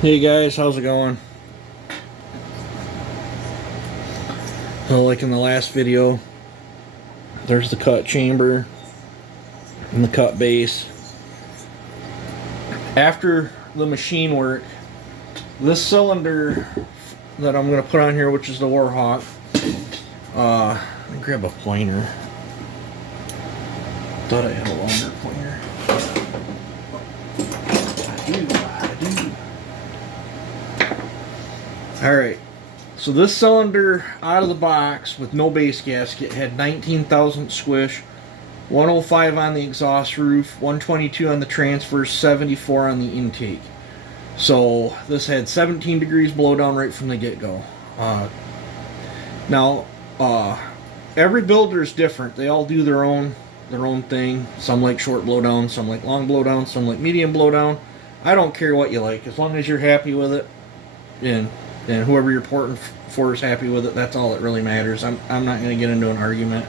Hey guys, how's it going? So like in the last video, there's the cut chamber and the cut base. After the machine work, this cylinder that I'm going to put on here, which is the Warhawk, let me grab a pointer. Thought I had a longer pointer. I do. Alright, so this cylinder out of the box with no base gasket had 19,000 squish, 105 on the exhaust roof, 122 on the transfer, 74 on the intake. So this had 17 degrees blowdown right from the get-go. Now, every builder is different. They all do their own thing. Some like short blowdown, some like long blowdown, some like medium blowdown. I don't care what you like, as long as you're happy with it, and whoever you're porting for is happy with it. That's all that really matters. I'm not going to get into an argument.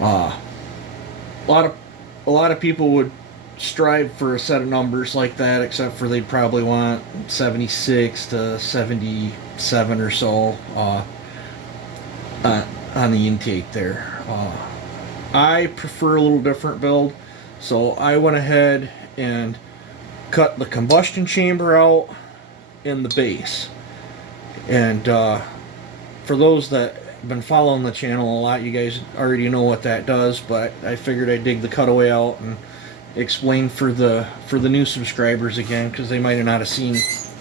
A lot of people would strive for a set of numbers like that, except for they'd probably want 76 to 77 or so on the intake there. I prefer a little different build, so I went ahead and cut the combustion chamber out in the base. And for those that have been following the channel a lot, you guys already know what that does, but I figured I'd dig the cutaway out and explain for the new subscribers again, because they might not have seen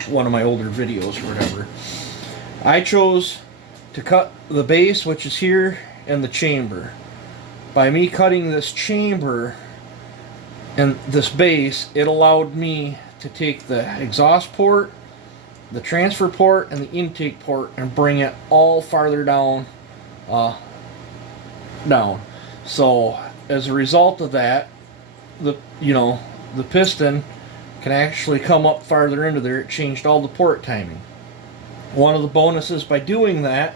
one of my older videos or whatever. I chose to cut the base, which is here, and the chamber. By me cutting this chamber and this base, it allowed me to take the exhaust port, the transfer port, and the intake port and bring it all farther down. So as a result of that, the piston can actually come up farther into there. It changed all the port timing. One of the bonuses by doing that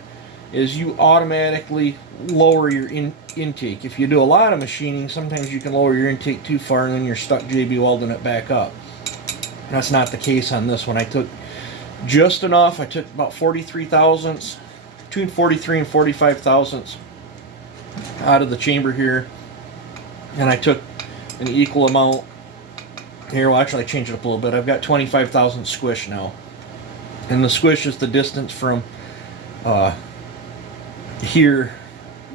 is you automatically lower your intake. If you do a lot of machining, sometimes you can lower your intake too far and then you're stuck JB welding it back up. That's not the case on this one. I took just enough. I took about 43 thousandths, between 43 and 45 thousandths out of the chamber here, and I took an equal amount here. Well, actually I changed it up a little bit. I've got 25 thousandths squish now, and the squish is the distance from here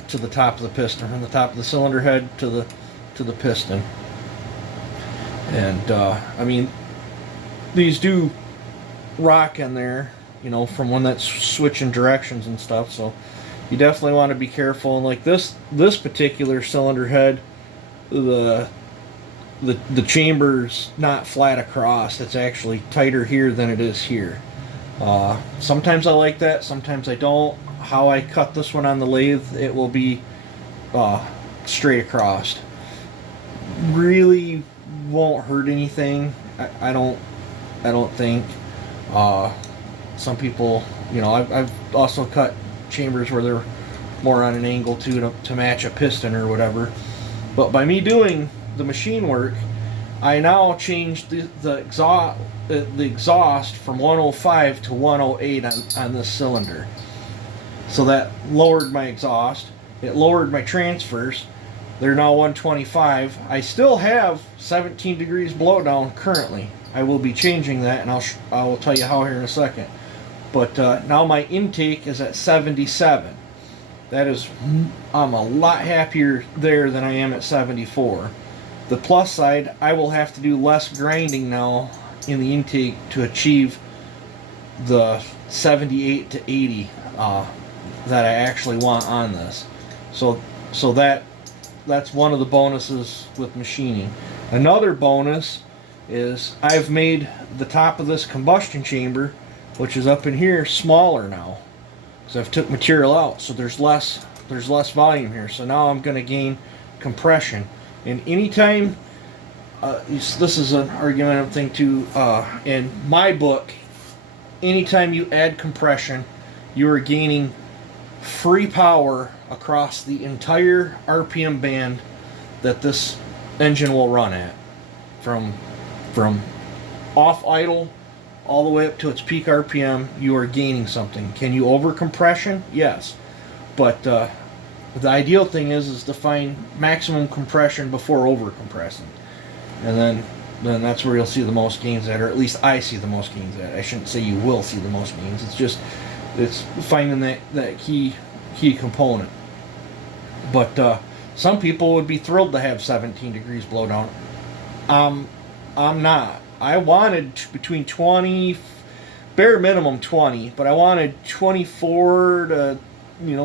to the top of the piston, from the top of the cylinder head to the piston. And I mean, these do rock in there, from when that's switching directions and stuff, so you definitely want to be careful. And like this particular cylinder head, the chamber's not flat across. It's actually tighter here than it is here. Sometimes I like that, sometimes I don't. How I cut this one on the lathe, it will be straight across. Really won't hurt anything. I don't think. Some people, I've also cut chambers where they're more on an angle to match a piston or whatever. But by me doing the machine work, I now changed the exhaust from 105 to 108 on this cylinder. So that lowered my exhaust. It lowered my transfers. They're now 125. I still have 17 degrees blowdown currently. I will be changing that, and I will tell you how here in a second. But now my intake is at 77. That is, I'm a lot happier there than I am at 74. The plus side, I will have to do less grinding now in the intake to achieve the 78 to 80 that I actually want on this. So that's one of the bonuses with machining. Another bonus is I've made the top of this combustion chamber, which is up in here, smaller now, because I've took material out, so there's less volume here. So now I'm going to gain compression. And anytime, this is an argumentative thing too, in my book, anytime you add compression, you are gaining free power across the entire RPM band that this engine will run at, from off idle all the way up to its peak RPM, you are gaining something. Can you over compression? Yes. But the ideal thing is to find maximum compression before over compressing. And then that's where you'll see the most gains at, or at least I see the most gains at. I shouldn't say you will see the most gains. It's finding that key component. But some people would be thrilled to have 17 degrees blowdown. I'm not. I wanted between 20, bare minimum 20, but I wanted 24 to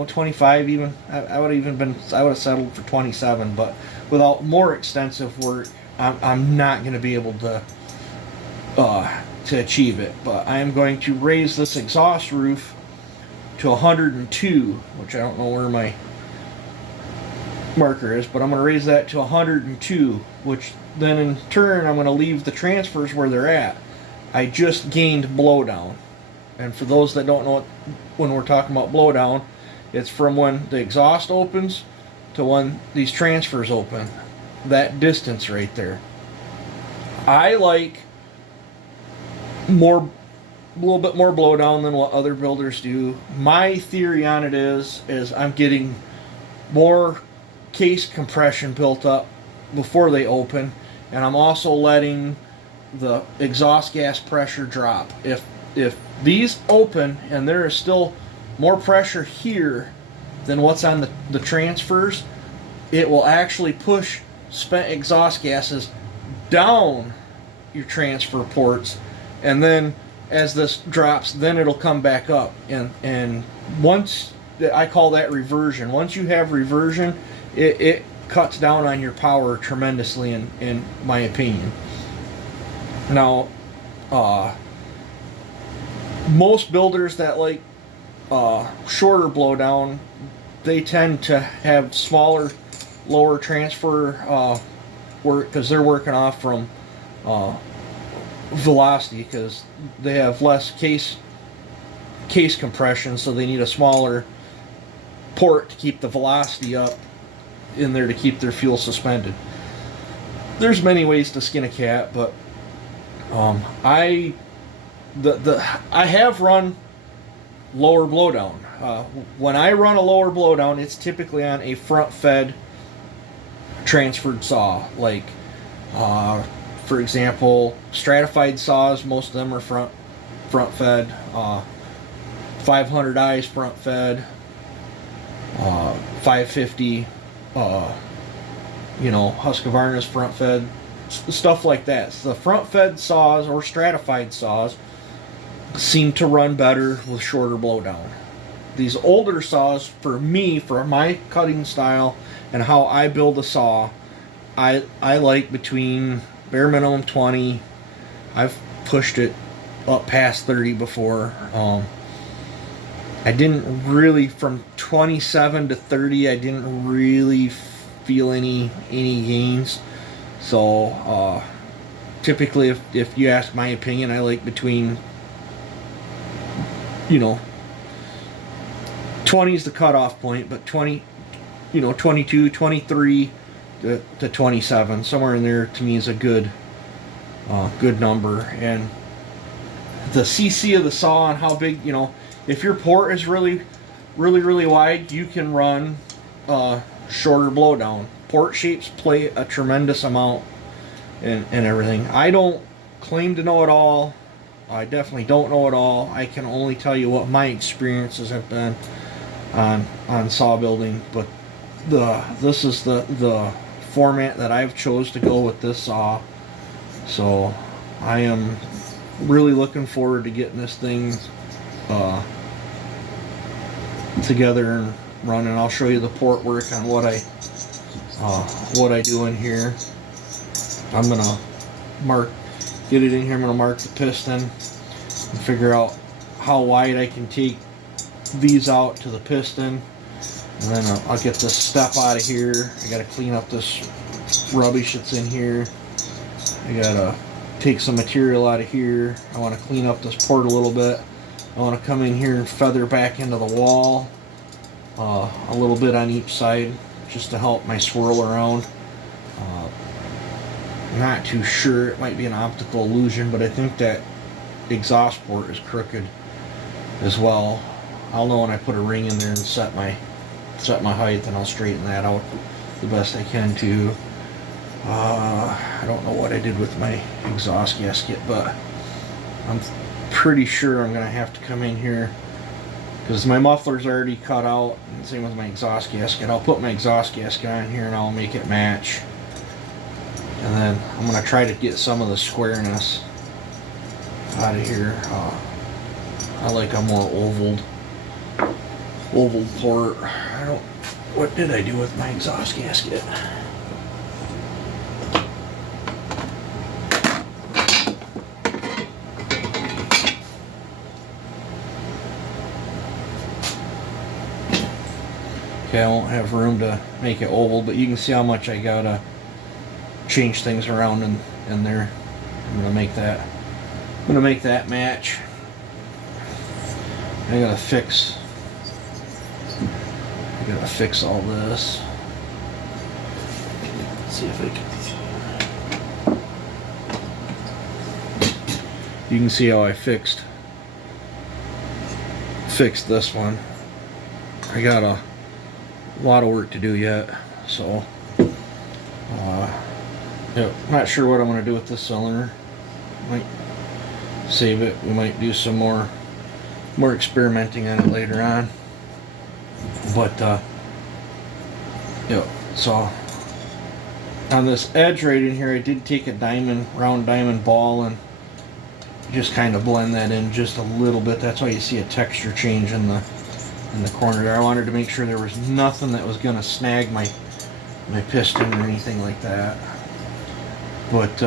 25 even. I would have settled for 27, but without more extensive work, I'm not going to be able to achieve it. But I am going to raise this exhaust roof to 102, which I don't know where my marker is, but I'm going to raise that to 102, which then in turn I'm going to leave the transfers where they're at. I just gained blowdown. And for those that don't know when we're talking about blowdown, it's from when the exhaust opens to when these transfers open. That distance right there. I like a little bit more blowdown than what other builders do. My theory on it is I'm getting more case compression built up before they open, and I'm also letting the exhaust gas pressure drop. If these open and there is still more pressure here than what's on the transfers, it will actually push spent exhaust gases down your transfer ports, and then as this drops, then it'll come back up. And once, I call that reversion. Once you have reversion, it cuts down on your power tremendously, in my opinion. Now, most builders that like shorter blowdown, they tend to have smaller, lower transfer work, because they're working off from velocity, because they have less case compression, so they need a smaller port to keep the velocity up in there to keep their fuel suspended. There's many ways to skin a cat, but I have run lower blowdown. When I run a lower blowdown, it's typically on a front fed transferred saw. Like for example, stratified saws, most of them are front fed. 500i's front fed. 550 Husqvarna's front fed, stuff like that. So the front fed saws or stratified saws seem to run better with shorter blowdown. These older saws, for me, for my cutting style and how I build a saw, I like between bare minimum 20. I've pushed it up past 30 before. I didn't really, from 27 to 30, I didn't really feel any gains. So typically, if you ask my opinion, I like between 20 is the cutoff point, but 22, 23 to 27, somewhere in there, to me, is a good number. And the CC of the saw and how big, if your port is really wide, you can run shorter blowdown. Port shapes play a tremendous amount in everything. I don't claim to know it all. I definitely don't know it all. I can only tell you what my experiences have been on saw building. But this is the format that I've chose to go with this saw. So I am really looking forward to getting this thing together and running. I'll show you the port work on what I do in here. I'm gonna get it in here. I'm gonna mark the piston and figure out how wide I can take these out to the piston, and then I'll get this step out of here. I gotta clean up this rubbish that's in here. I gotta take some material out of here. I want to clean up this port a little bit. I want to come in here and feather back into the wall a little bit on each side, just to help my swirl around. Not too sure, it might be an optical illusion, but I think that exhaust port is crooked as well. I'll know when I put a ring in there and set my height, and I'll straighten that out the best I can too. I don't know what I did with my exhaust gasket, but I'm pretty sure I'm gonna have to come in here because my muffler's already cut out, and same with my exhaust gasket. I'll put my exhaust gasket on here and I'll make it match, and then I'm gonna try to get some of the squareness out of here. I like a more oval port. What did I do with my exhaust gasket? Okay, I won't have room to make it oval, but you can see how much I gotta change things around in there. I'm gonna make that match. I gotta fix all this. Let's see if I can. You can see how I fixed this one. I got a lot of work to do yet, so yeah, not sure what I'm going to do with this cylinder. Might save it. We might do some more experimenting on it later on. But yeah, so on this edge right in here, I did take a round diamond ball and just kind of blend that in just a little bit. That's why you see a texture change in the corner there. I wanted to make sure there was nothing that was going to snag my piston or anything like that. But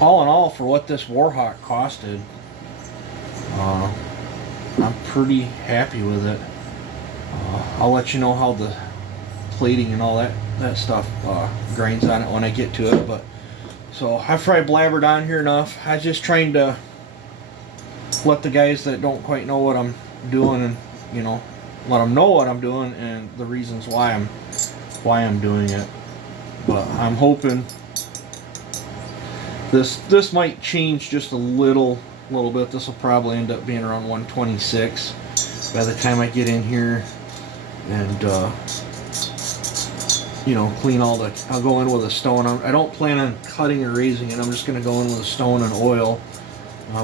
all in all, for what this Warhawk costed, I'm pretty happy with it. I'll let you know how the plating and all that stuff grinds on it when I get to it. But so I've probably blabbered on here enough. I'm just trying to let the guys that don't quite know what I'm doing, and let them know what I'm doing and the reasons why I'm doing it. But I'm hoping this might change just a little bit. This will probably end up being around 126 by the time I get in here and clean all the. I'll go in with a stone. I don't plan on cutting or raising it. I'm just going to go in with a stone and oil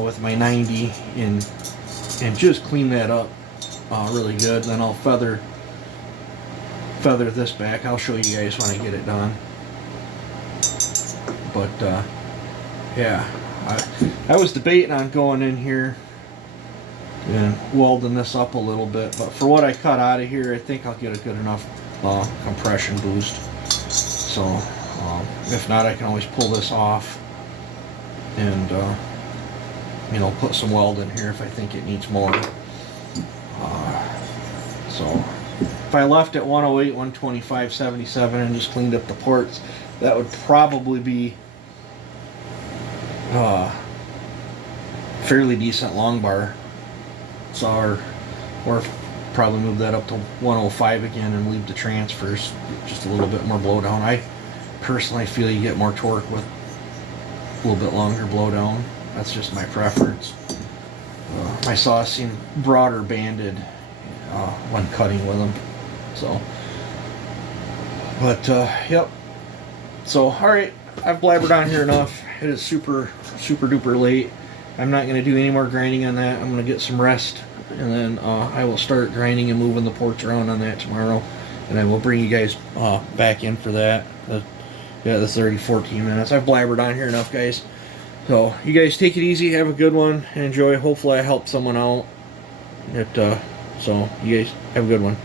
with my 90 and just clean that up really good. Then I'll feather this back. I'll show you guys when I get it done. But yeah, I was debating on going in here and welding this up a little bit, but for what I cut out of here, I think I'll get a good enough compression boost. So if not, I can always pull this off and put some weld in here if I think it needs more. So if I left at 108, 125, 77 and just cleaned up the ports, that would probably be fairly decent long bar. So or probably move that up to 105 again and leave the transfers just a little bit more blowdown. I personally feel you get more torque with a little bit longer blowdown. That's just my preference. My saws seem broader banded when cutting with them. So, but yep. So alright, I've blabbered on here enough. It is super duper late. I'm not going to do any more grinding on that. I'm going to get some rest, and then I will start grinding and moving the ports around on that tomorrow, and I will bring you guys back in for that. Yeah, this is already 14 minutes. I've blabbered on here enough, guys. So you guys take it easy, have a good one, and enjoy. Hopefully I helped someone out. So you guys have a good one.